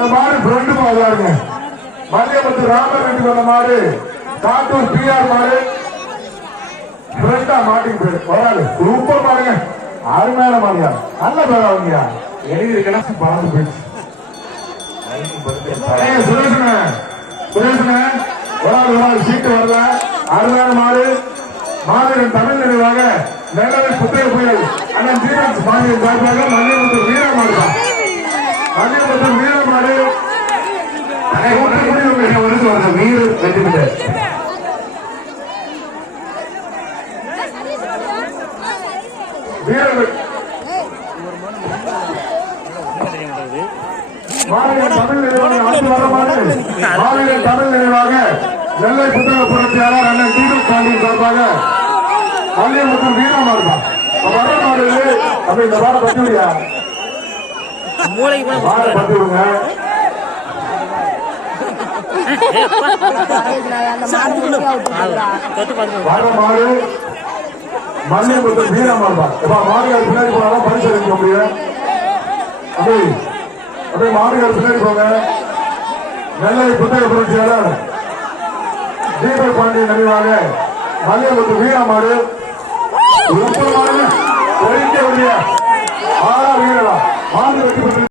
இந்த மாடு ஃப்ரெண்டு பாருங்க. மல்லியபுத்து ராமர் ரெண்டு சொன்ன மாடு காட்டூர் பிஆர் மாடு ஃப்ரெண்டா மாட்டுக்கு பேரு வராது. சூப்பர் மாடுங்க, அருமையான மாடியா, நல்ல பேராவங்கயா. எழுதி கிணக்கு பறந்து போயிடுச்சு. சுரேஷன் வராது சீட்டு வரல. அருமையான மாடு. மாவீரன் தமிழ் நினைவாக நெல்லவை புத்தக புயல் அண்ணன் தீரன் மாநிலம் சார்பாக மல்லியபுத்து வீரமாடு தான். மல்லியபுத்து வீரமாடு வருது வீர வெற்றி பெற்றார். மாவீரன் தமிழ் நினைவாக நெல்லை புத்தக புரட்சியாளர் அண்ணன் தீரன் பாண்டியன் சார்பாக மல்லியபுத்து வீரமாடு தான். வர மாடு அப்படி இந்த வாரம் பத்தி விடியா வாரம் பத்தி விடுங்க. வர மாடு மல்லியபுத்து வீரமாடு தான். மாடுகார் பின்னாடி போனாலும் பரிசு அளிக்க முடியும். அப்படியே மாடுகார் பின்னாடி போங்க. நெல்லை புத்தக புரட்சியாளர் தீபக் பாண்டியன் நினைவாக மல்லியபுத்து வீரமாடு மாடு வீரரா மாடு வெற்றி பெற்று